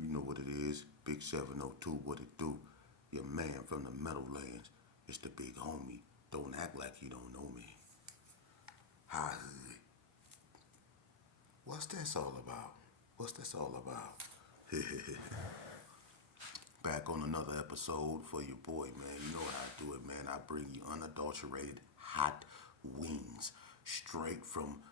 You know what it is. Big 702, what it do? Your man from the Meadowlands. It's the big homie. Don't act like you don't know me. Hi, hood. What's this all about? What's this all about? Back on another episode for your boy, man. You know what I do it, man. I bring you unadulterated hot wings straight from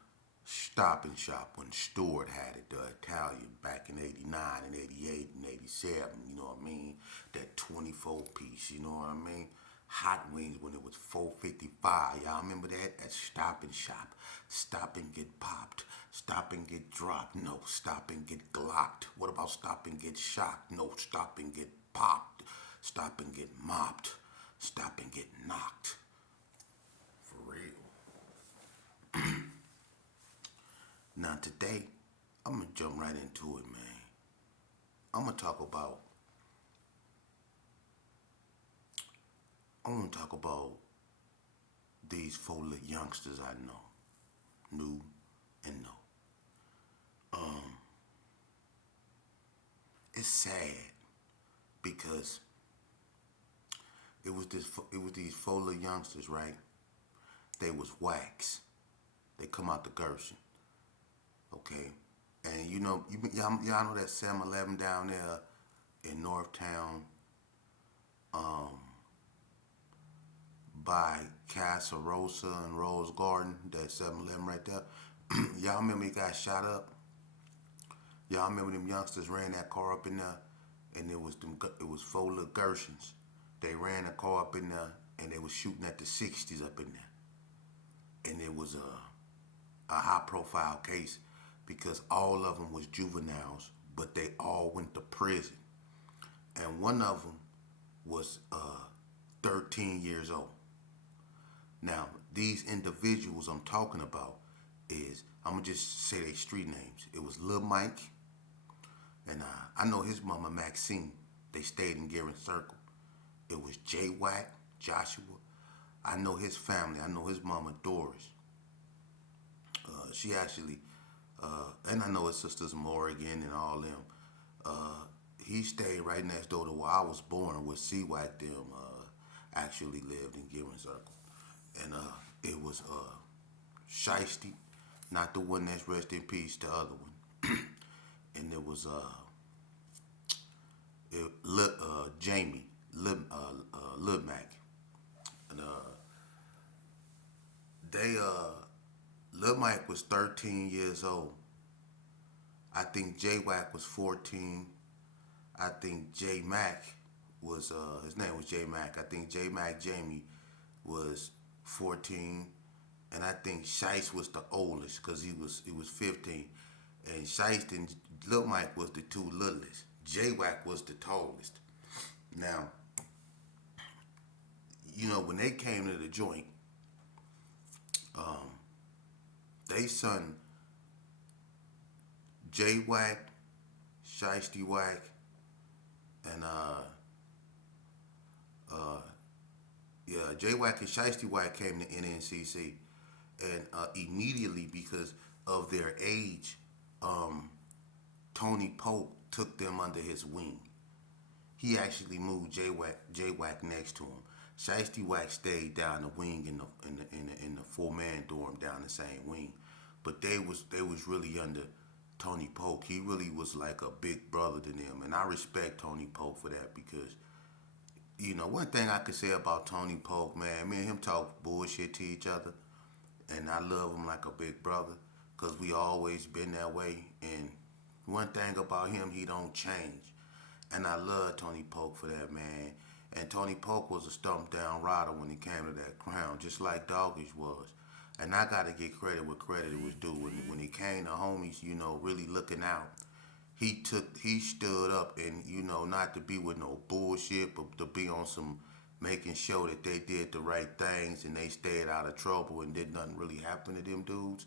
Stop and Shop when Stewart had it, the Italian, back in 89 and 88 and 87, you know what I mean? That 24 piece, you know what I mean? Hot wings when it was 4.55. Y'all remember that? At Stop and Shop. Stop and get popped. Stop and get dropped. No, stop and get glocked. What about stop and get shocked? No, stop and get popped. Stop and get mopped. Stop and get knocked. For real. Now today, I'm gonna jump right into it, man. I'm gonna talk about I wanna talk about these four little youngsters I know. Knew and know. It's sad because it was these four little youngsters, right? They was WAKs. They come out the Gershon. Okay? And you know, y'all know that 7-Eleven down there in Northtown, by Casa Rosa and Rose Garden, that 7-Eleven right there. Y'all remember he got shot up? Y'all remember them youngsters ran that car up in there, and it was four little Gershons. They ran the car up in there, and they was shooting at the 60s up in there, and it was a high profile case because all of them was juveniles, but they all went to prison, and one of them was 13 years old. Now, these individuals I'm talking about I'm going to just say their street names. It was Lil Mike, and I know his mama Maxine. They stayed in Gearing Circle. It was jmak, Joshua. I know his family. I know his mama Doris. She actually, and I know his sisters Morgan and all them. He stayed right next door to where I was born, where CWAC them actually lived in Gearing Circle. And it was Shysty, not the one that's rest in peace, the other one. And it was Jamie, Lil Mac. And Lil Mike was 13 years old. I think J-Wack was 14. I think J-Mac was, his name was J-Mac. I think J-Mac Jamie was 14. And I think Shyst was the oldest because he was 15. And Shyst and Lil Mike was the two littlest. J-Wack was the tallest. Now, you know, when they came to the joint, they son J-Wack, Shysty Wack, and J-Wack and Shysty Wack came to NNCC, and immediately because of their age, Tony Pope took them under his wing. He actually moved J-Wack next to him. Shysty Wack stayed down the wing in the 4-man dorm down the same wing, but they was really under Tony Pope. He really was like a big brother to them, and I respect Tony Pope for that because, you know, one thing I could say about Tony Pope, man, me and him talk bullshit to each other, and I love him like a big brother because we always been that way. And one thing about him, he don't change, and I love Tony Pope for that, man. And Tony Pope was a stump down rider when it came to that crown, just like Doggish was. And I gotta get credit where credit was due. When it came to homies, you know, really looking out, he stood up and, you know, not to be with no bullshit, but to be on some making sure that they did the right things and they stayed out of trouble and did nothing really happen to them dudes.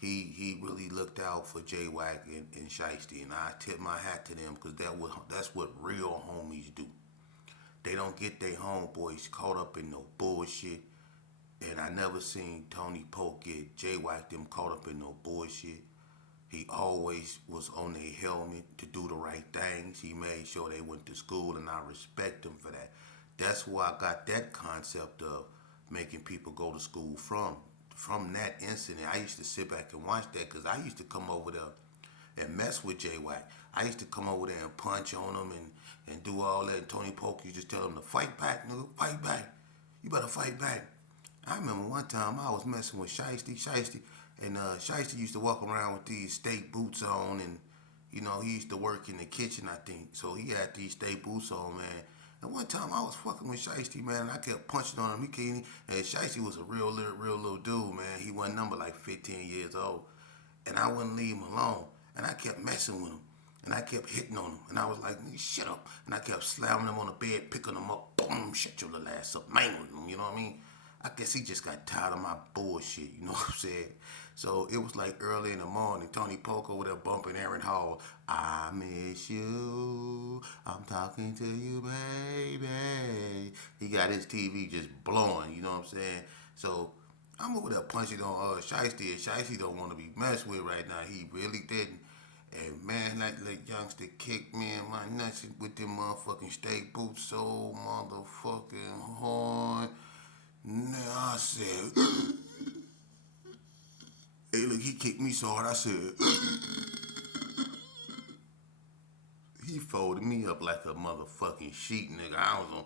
He really looked out for J-Wack and Shysty, and I tip my hat to them because that's what real homies do. They don't get their homeboys caught up in no bullshit, and I never seen Tony Pope get J-Wack them caught up in no bullshit. He always was on their helmet to do the right things. He made sure they went to school, and I respect him for that. That's where I got that concept of making people go to school from. From that incident, I used to sit back and watch that because I used to come over there and mess with jmak. I used to come over there and punch on him and do all that. And Tony Polk used to just tell him to fight back, nigga, fight back. You better fight back. I remember one time I was messing with Shysty, and Shysty used to walk around with these state boots on, and you know he used to work in the kitchen, I think. So he had these state boots on, man. And one time I was fucking with Shysty, man, and I kept punching on him. He can't, and Shysty was a real little dude, man. He wasn't number like 15 years old, and I wouldn't leave him alone, and I kept messing with him. And I kept hitting on him. And I was like, nigga, shut up. And I kept slamming him on the bed, picking him up. Boom, shut your little ass up. Mangling him, you know what I mean? I guess he just got tired of my bullshit, you know what I'm saying? So it was like early in the morning, Tony Polk over there bumping Aaron Hall. I miss you. I'm talking to you, baby. He got his TV just blowing, you know what I'm saying? So I'm over there punching on Shiesty, and Shiesty don't want to be messed with right now. He really didn't. And man, that youngster kicked me in my nuts with them motherfucking steak boots so motherfucking hard. Now I said, hey, look, he kicked me so hard. I said, he folded me up like a motherfucking sheet, nigga. I was on,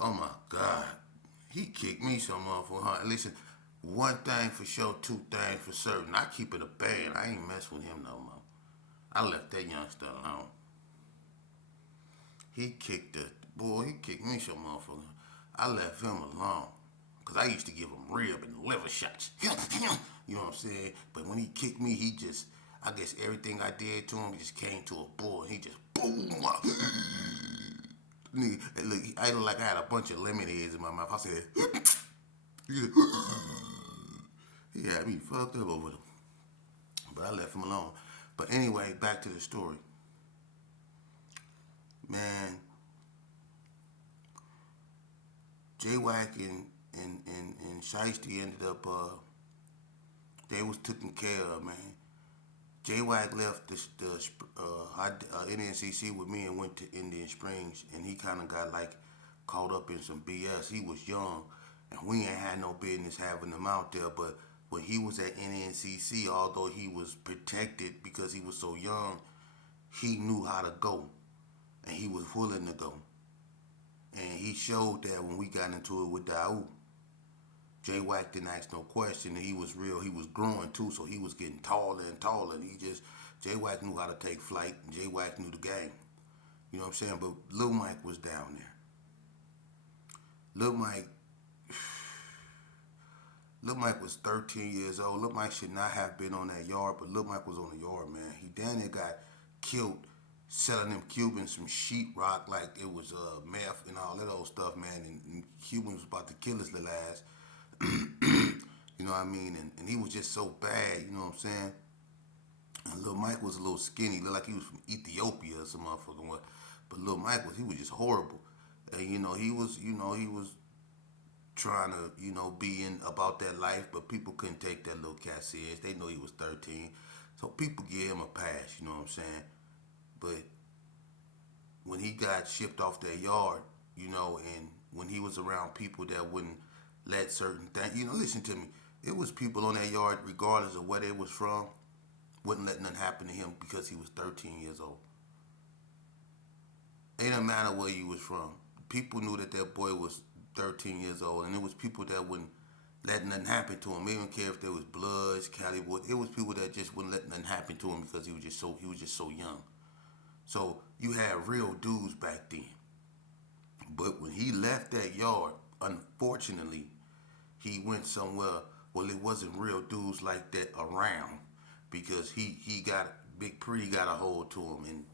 oh my God. He kicked me so motherfucking hard. Listen, one thing for sure, two things for certain. I keep it a band. I ain't mess with him no more. I left that youngster alone. He kicked the boy. He kicked me so motherfucker. I left him alone because I used to give him rib and liver shots. You know what I'm saying? But when he kicked me, he just, I guess everything I did to him just came to a boil. He just boom. Nigga, look, I looked like I had a bunch of lemonades in my mouth. I said, he had me fucked up over him. But I left him alone. But anyway, back to the story. Man, jmak and Shiesty ended up, they was taken care of, man. jmak left NNCC with me and went to Indian Springs, and he kind of got like caught up in some BS. He was young, and we ain't had no business having him out there, but when he was at NNCC, although he was protected because he was so young, he knew how to go, and he was willing to go. And he showed that when we got into it with Daoud. jmak didn't ask no question, and he was real. He was growing too, so he was getting taller and taller. And jmak knew how to take flight, and jmak knew the game. You know what I'm saying? But Lil Mike was down there. Lil Mike, Lil Mike was 13 years old. Lil Mike should not have been on that yard, but Lil Mike was on the yard, man. He damn near got killed selling them Cubans some sheetrock like it was meth and all that old stuff, man. And Cubans was about to kill his little ass. You know what I mean? And he was just so bad, you know what I'm saying? And Lil Mike was a little skinny, looked like he was from Ethiopia or some motherfucking what. But Lil Mike he was just horrible. And he was trying to, be in about that life, but people couldn't take that little cat serious. They know he was 13. So people give him a pass, you know what I'm saying? But when he got shipped off that yard, and when he was around people that wouldn't let certain things, listen to me. It was people on that yard, regardless of where they was from, wouldn't let nothing happen to him because he was 13 years old. It didn't matter where you was from. People knew that boy was 13 years old, and it was people that wouldn't let nothing happen to him. They didn't care if there was Bloods, Caliwood. It was people that just wouldn't let nothing happen to him because he was just so young. So you had real dudes back then. But when he left that yard, unfortunately, he went somewhere. Well, it wasn't real dudes like that around because he got Big Pretty got a hold to him, and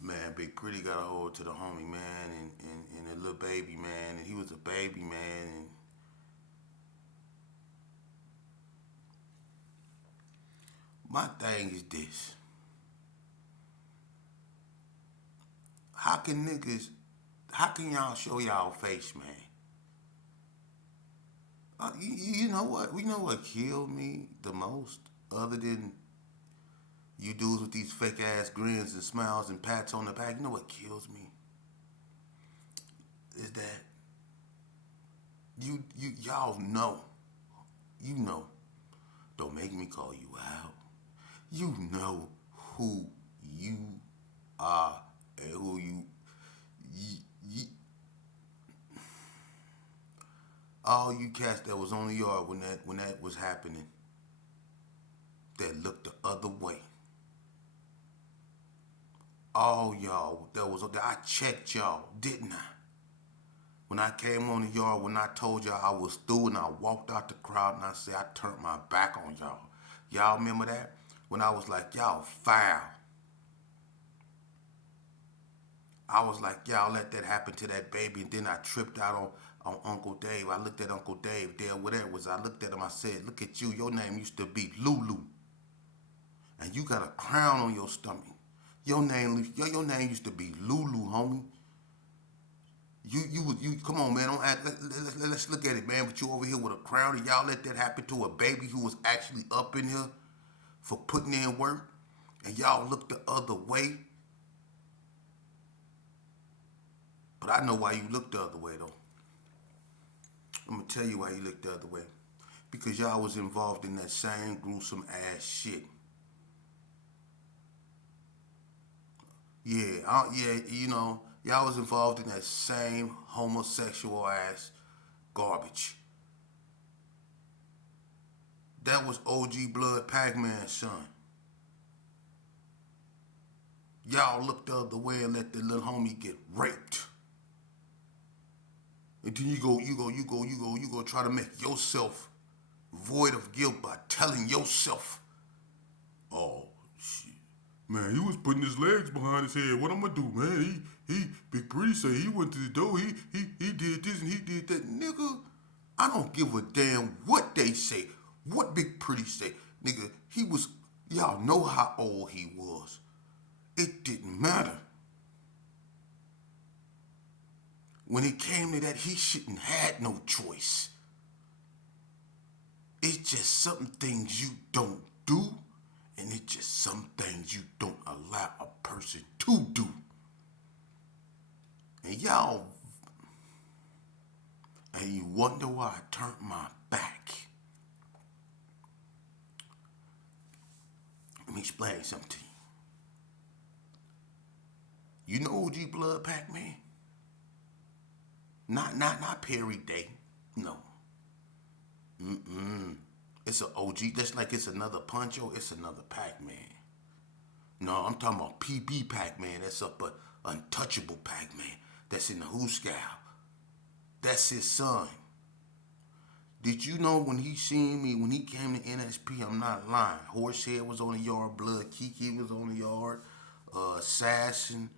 man, Big Pretty got a hold to the homie, man, and a little baby, man, and he was a baby, man, and my thing is this. how can niggas, how can y'all show y'all face, man? You know what? You know what killed me the most, other than you dudes with these fake ass grins and smiles and pats on the back. You know what kills me is that y'all know, you know. Don't make me call you out. You know who you are and who you all you cats that was on the yard when that was happening, that looked the other way. All y'all that was okay, I checked y'all, didn't I? When I came on the yard, when I told y'all I was through and I walked out the crowd and I said I turned my back on y'all. Y'all remember that? When I was like, y'all foul. I was like, y'all let that happen to that baby, and then I tripped out on Uncle Dave. I looked at Uncle Dave there, whatever it was. I looked at him, I said, look at you, your name used to be Lulu. And you got a crown on your stomach. Your name used to be Lulu, homie. You come on, man, don't act, let's look at it, man. But you over here with a crown, and y'all let that happen to a baby who was actually up in here for putting in work, and y'all look the other way. But I know why you look the other way, though. I'm gonna tell you why you look the other way. Because y'all was involved in that same gruesome ass shit. Yeah, yeah, you know, y'all was involved in that same homosexual ass garbage. That was OG Blood Pac-Man's son. Y'all looked the other way and let the little homie get raped. And then you go try to make yourself void of guilt by telling yourself, oh shit. Man, he was putting his legs behind his head. What I'm gonna do, man? He Big Pretty say he went to the door, he did this and he did that. Nigga, I don't give a damn what they say. What Big Pretty say. Nigga, he was, y'all know how old he was. It didn't matter. When it came to that, he shouldn't had no choice. It's just some things you don't do, and it's just some things you don't allow a person to do. And y'all, and you wonder why I turned my back. Let me explain something to you. You know OG Blood Pac-Man? Not Perry Day. No. It's an OG. That's like it's another Puncho. It's another Pac-Man. No, I'm talking about PB Pac-Man. That's up a untouchable Pac-Man. That's in the Who Scout. That's his son. Did you know when he seen me, when he came to NSP, I'm not lying. Horsehead was on the yard, Blood Kiki was on the yard, Assassin.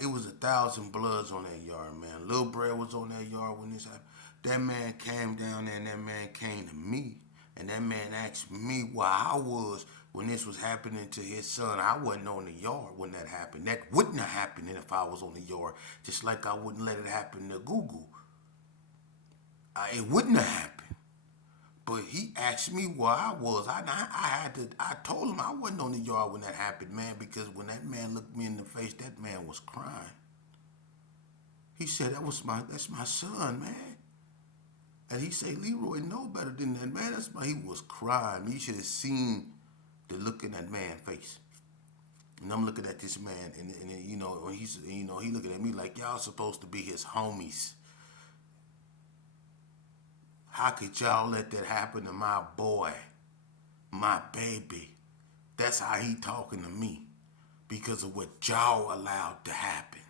It was 1,000 Bloods on that yard, man. Lil Bray was on that yard when this happened. That man came down there and that man came to me. And that man asked me where I was when this was happening to his son. I wasn't on the yard when that happened. That wouldn't have happened if I was on the yard. Just like I wouldn't let it happen to Google. It wouldn't have happened. But he asked me where I was. I told him I wasn't on the yard when that happened, man, because when that man looked me in the face, that man was crying. He said, that's my son, man. And he said, Leroy know better than that, man. He was crying. You should have seen the look in that man's face. And I'm looking at this man, and you know, when he looking at me like y'all supposed to be his homies. How could y'all let that happen to my boy, my baby? That's how he talking to me because of what y'all allowed to happen.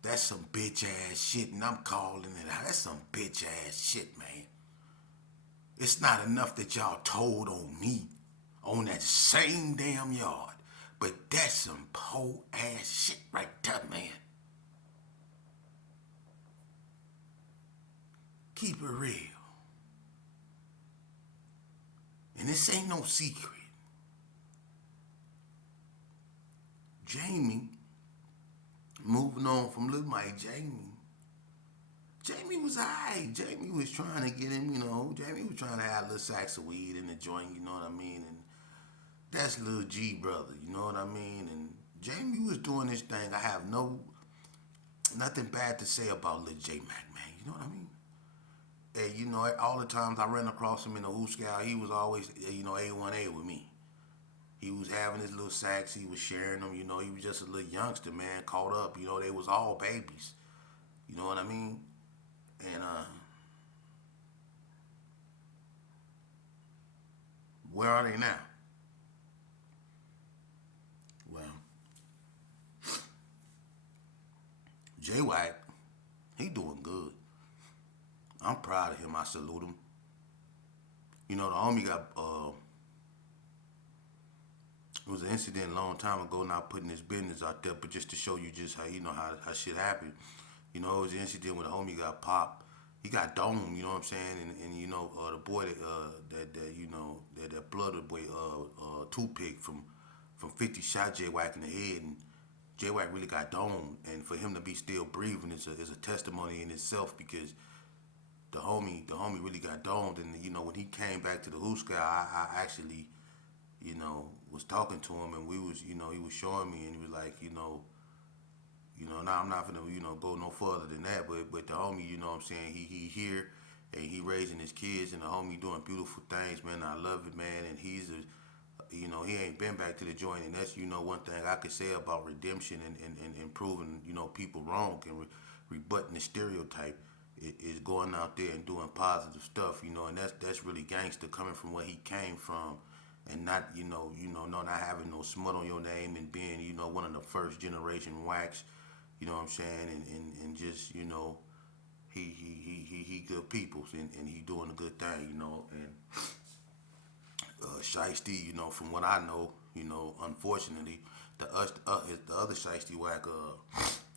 That's some bitch ass shit, and I'm calling it out. That's some bitch ass shit, man. It's not enough that y'all told on me on that same damn yard, but that's some po ass shit right there, man. Keep it real. And this ain't no secret. Jamie moving on from Lil Mike, Jamie was alright. Jamie was trying to get him, Jamie was trying to have little sacks of weed in the joint, you know what I mean? And that's Lil G brother, you know what I mean? And Jamie was doing this thing. I have nothing bad to say about Lil J Mac, man. You know what I mean? And all the times I ran across him in the Who Scout, he was always, A1A with me. He was having his little sacks, he was sharing them, he was just a little youngster, man, caught up. They was all babies. You know what I mean? And where are they now? Well, J-Wack, he doing good. I'm proud of him. I salute him. The homie got it was an incident a long time ago, not putting his business out there, but just to show you just how how shit happened. It was an incident when the homie got popped. He got domed, you know what I'm saying? And the boy that blooded boy toothpick from 50 shot J Wack in the head, and J Wack really got domed. And for him to be still breathing is a testimony in itself, because the homie really got domed. And when he came back to the Who Scout, I actually was talking to him, and we was he was showing me, and he was like, now I'm not gonna go no further than that, but the homie, what I'm saying, he here, and he raising his kids, and the homie doing beautiful things, man. I love it, man. And he's he ain't been back to the joint, and that's one thing I could say about redemption and proving people wrong, and rebutting the stereotype is going out there and doing positive stuff, and that's really gangster, coming from where he came from, and not not having no smut on your name, and being one of the first generation WAKs, you know what I'm saying, and just he good peoples, and he doing a good thing, and Shiesty, from what I know, unfortunately, the other Shiesty WAK,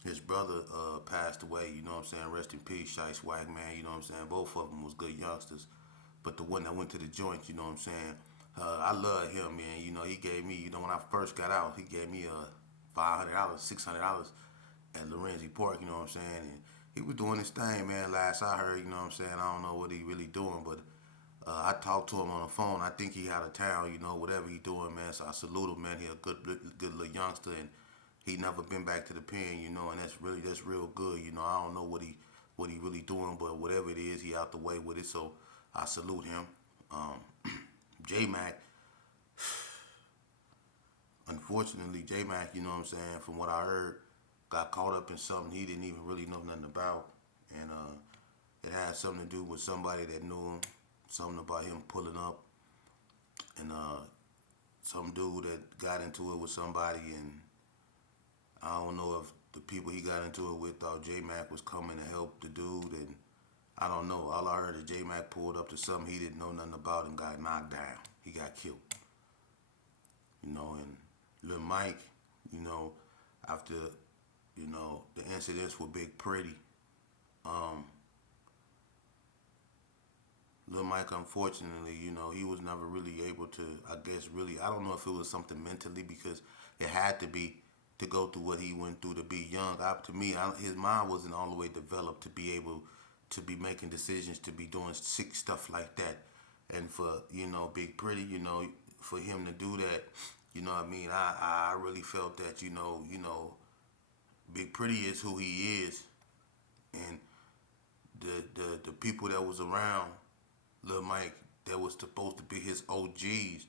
his brother passed away, you know what I'm saying, rest in peace, Shiesty WAK, man, you know what I'm saying, both of them was good youngsters, but the one that went to the joint, you know what I'm saying, I love him, man, he gave me, when I first got out, he gave me $500, $600 at Lorenzi Park, you know what I'm saying, and he was doing his thing, man, last I heard, you know what I'm saying, I don't know what he really doing, but I talked to him on the phone. I think he out of town, whatever he doing, man. So I salute him, man. He a good little youngster, and he never been back to the pen, and that's real good, I don't know what he really doing, but whatever it is, he out the way with it. So I salute him. J Mac, unfortunately, J Mac, you know what I'm saying, from what I heard, got caught up in something he didn't even really know nothing about, and it had something to do with somebody that knew him, something about him pulling up, and some dude that got into it with somebody, and I don't know if the people he got into it with thought J Mac was coming to help the dude, and I don't know. All I heard is J Mac pulled up to something he didn't know nothing about and got knocked down. He got killed. And Lil Mike, after, the incidents with Big Pretty, Lil Mike, unfortunately, he was never really able to, I guess, really, I don't know if it was something mentally, because it had to be to go through what he went through to be young. To me, his mind wasn't all the way developed to be able to be making decisions, to be doing sick stuff like that. And for, Big Pretty, for him to do that, what I mean? I really felt that, Big Pretty is who he is. And the people that was around Lil Mike, that was supposed to be his OGs,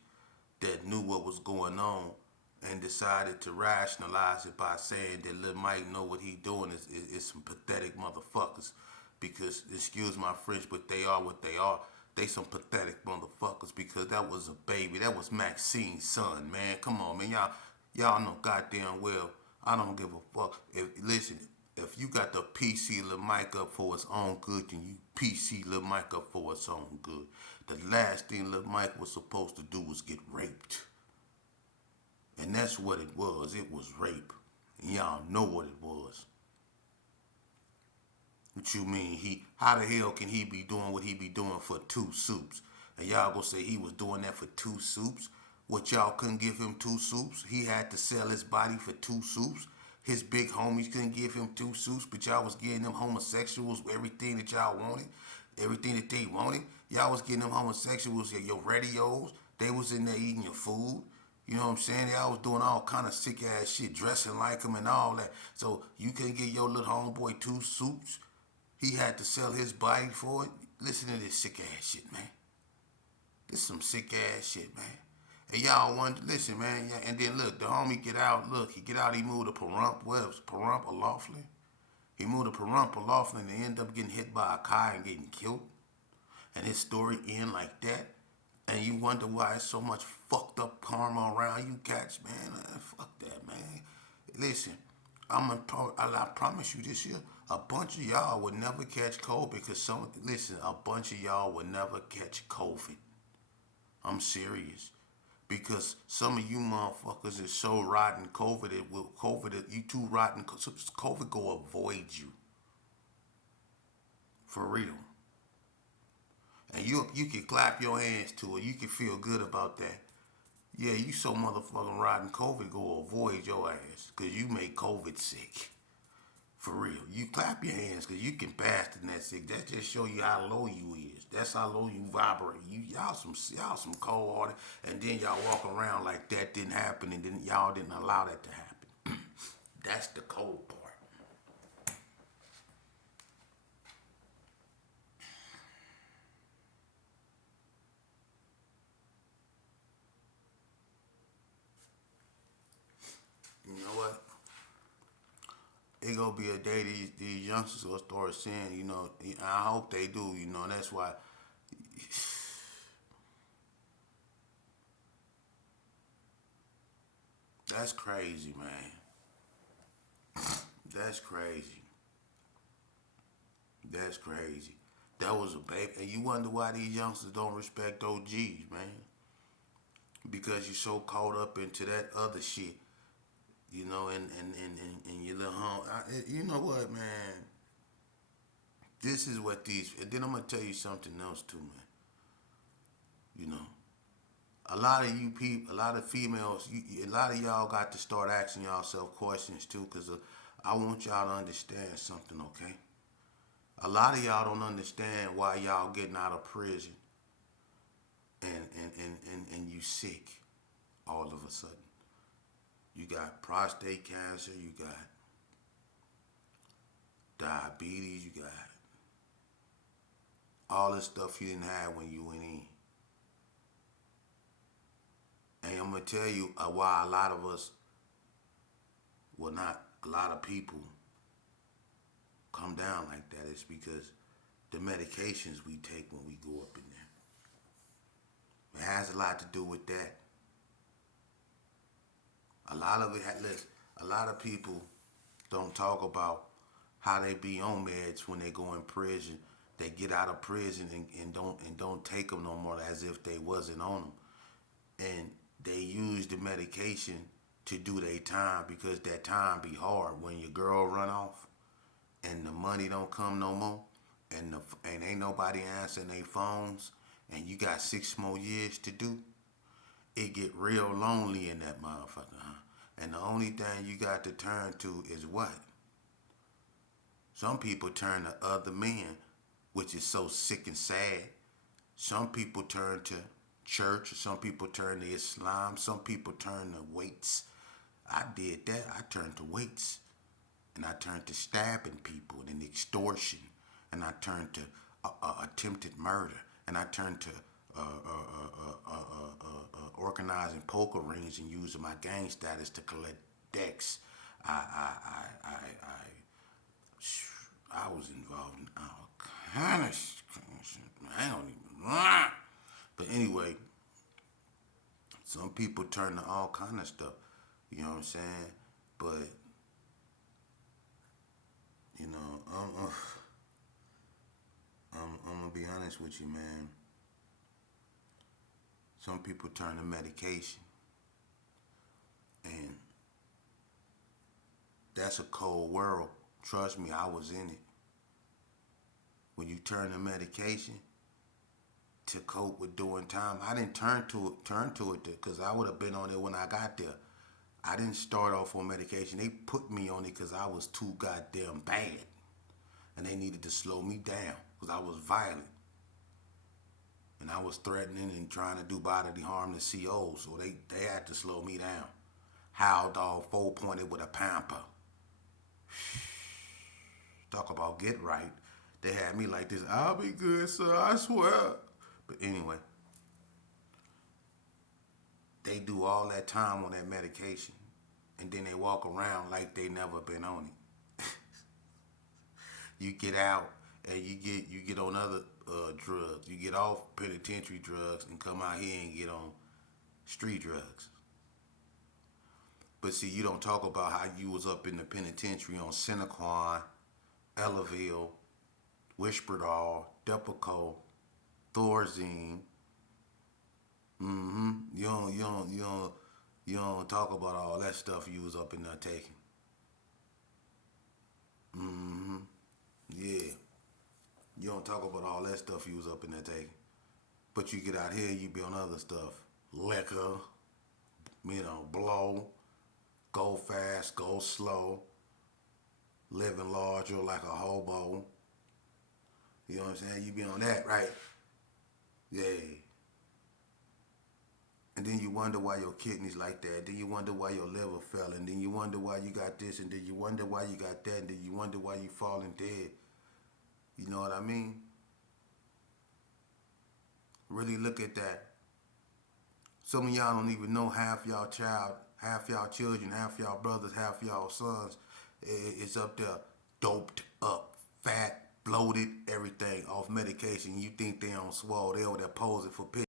that knew what was going on, and decided to rationalize it by saying that Lil Mike know what he doing is some pathetic motherfuckers. Because, excuse my French, but they are what they are. They some pathetic motherfuckers, because that was a baby. That was Maxine's son, man. Come on, man. Y'all know goddamn well I don't give a fuck. If you got the PC Lil Mike up for its own good, then you PC Lil Mike up for its own good. The last thing Lil Mike was supposed to do was get raped. And that's what it was. It was rape. And y'all know what it was. What you mean? How the hell can he be doing what he be doing for 2 soups? And y'all gonna say he was doing that for 2 soups? What, y'all couldn't give him 2 soups? He had to sell his body for 2 soups? His big homies couldn't give him 2 suits, but y'all was getting them homosexuals everything that y'all wanted, everything that they wanted. Y'all was getting them homosexuals your radios. They was in there eating your food. You know what I'm saying? Y'all was doing all kind of sick ass shit, dressing like him and all that. So you couldn't get your little homeboy 2 suits. He had to sell his body for it. Listen to this sick ass shit, man. This some sick ass shit, man. And y'all want to listen, man. Yeah, and then look, the homie get out. Look, he get out. He moved to Pahrump. What was Pahrump or Laughlin? He moved to Pahrump or Laughlin and ended up getting hit by a car and getting killed. And his story end like that. And you wonder why it's so much fucked up karma around you cats, man. Fuck that, man. Listen, I promise you this year, a bunch of y'all would never catch COVID because a bunch of y'all would never catch COVID. I'm serious. Because some of you motherfuckers is so rotten you too rotten, COVID go avoid you. For real. And you can clap your hands to it. You can feel good about that. Yeah, you so motherfucking rotten, COVID go avoid your ass. Because you make COVID sick. For real. You clap your hands because you can pass the that sick. That just show you how low you is. That's how low you vibrate. Y'all some cold hearted, and then y'all walk around like that didn't happen, and then y'all didn't allow that to happen. That's the cold part. You know what? It gonna be a day these youngsters will start saying, I hope they do, that's why. That's crazy, man. That's crazy. That's crazy. That was a baby. And you wonder why these youngsters don't respect OGs, man. Because you're so caught up into that other shit, and your little home. You know what, man? This is what and then I'm going to tell you something else, too, man. You know, a lot of you people, a lot of females, a lot of y'all got to start asking yourself questions, too, because I want y'all to understand something, okay? A lot of y'all don't understand why y'all getting out of prison and you sick all of a sudden. You got prostate cancer, you got diabetes, you got all this stuff you didn't have when you went in. And I'm going to tell you why a lot of us, well, not a lot of people, come down like that. It's because the medications we take when we go up in there. It has a lot to do with that. A lot of it, listen, a lot of people don't talk about how they be on meds when they go in prison. They get out of prison and don't take them no more as if they wasn't on them. And they use the medication to do their time because that time be hard when your girl run off and the money don't come no more and ain't nobody answering their phones and you got 6 more years to do. It get real lonely in that motherfucker, huh? And the only thing you got to turn to is what? Some people turn to other men, which is so sick and sad. Some people turn to church. Some people turn to Islam. Some people turn to weights. I did that. I turned to weights. And I turned to stabbing people and extortion. And I turned to attempted murder. And I turned to organizing poker rings and using my gang status to collect decks. I was involved in all kind of shit. I don't even. But anyway, some people turn to all kind of stuff. You know what I'm saying? But you know, I'm gonna be honest with you, man. Some people turn to medication, and that's a cold world. Trust me, I was in it. When you turn to medication to cope with doing time, I didn't turn to it because I would have been on it when I got there. I didn't start off on medication. They put me on it because I was too goddamn bad. And they needed to slow me down because I was violent. And I was threatening and trying to do bodily harm to COs. So they had to slow me down. Howl dog 4 pointed with a pamper. Talk about get right. They had me like this. I'll be good, sir. I swear. But anyway, they do all that time on that medication, and then they walk around like they never been on it. You get out and you get on other drugs. You get off penitentiary drugs and come out here and get on street drugs. But see, you don't talk about how you was up in the penitentiary on Cinequan, Elavil, Whisperedall, Depakote, Thorazine. You don't talk about all that stuff you was up in there taking. Yeah. You don't talk about all that stuff you was up in there taking. But you get out here, you be on other stuff. Liquor, blow, go fast, go slow, living larger like a hobo. You know what I'm saying? You be on that, right? Yeah. And then you wonder why your kidneys like that. Then you wonder why your liver fell. And then you wonder why you got this. And then you wonder why you got that. And then you wonder why you falling dead. You know what I mean? Really look at that. Some of y'all don't even know half y'all children, half y'all brothers, half y'all sons is up there doped up, fat, bloated, everything off medication. You think they on swole. They over there posing for pictures.